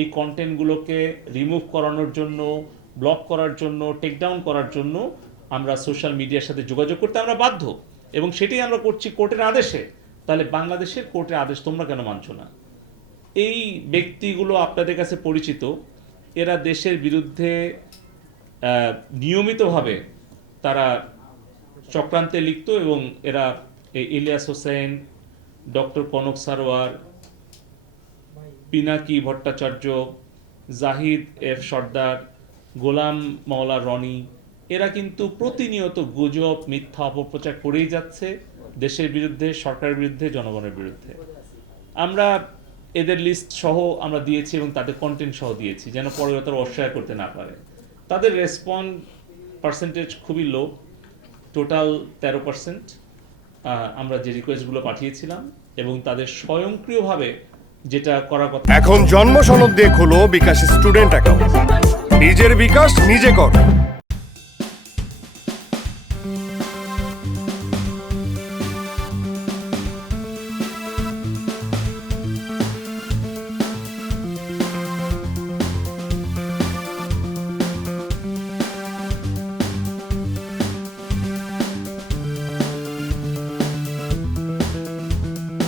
এই কন্টেন্টগুলোকে রিমুভ করানোর জন্য, ব্লক করার জন্য, টেকডাউন করার জন্য আমরা সোশ্যাল মিডিয়ার সাথে যোগাযোগ করতে আমরা বাধ্য, এবং সেটাই আমরা করছি কোর্টের আদেশে। তাহলে বাংলাদেশের কোর্টের আদেশ তোমরা কেন মানছো না? এই ব্যক্তিগুলো আপনাদের কাছে পরিচিত, এরা দেশের বিরুদ্ধে নিয়মিতভাবে তারা চক্রান্তে লিপ্ত, এবং এরা ইলিয়াস হোসেন, ডক্টর কনক সারোয়ার, পিনাকি ভট্টাচার্য, জাহিদ এফ সর্দার, গোলাম মাওলা রনি, এরা কিন্তু প্রতিনিয়ত গুজব, মিথ্যা অপপ্রচার করেই যাচ্ছে দেশের বিরুদ্ধে, সরকারের বিরুদ্ধে, জনগণের বিরুদ্ধে। আমরা এদের লিস্ট সহ আমরা দিয়েছি এবং তাদের কন্টেন্ট সহ দিয়েছি, যেন পরে তারা অস্বীকার করতে না পারে। তাদের রেসপন্স পার্সেন্টেজ খুবই লো, টোটাল 13%। আমরা যে রিকোয়েস্টগুলো পাঠিয়েছিলাম এবং তাদের স্বয়ংক্রিয়ভাবে যেটা করার কথা। এখন জন্ম সনদ দিয়ে খোলো বিকাশ স্টুডেন্ট অ্যাকাউন্ট। নিজের বিকাশ নিজে কর।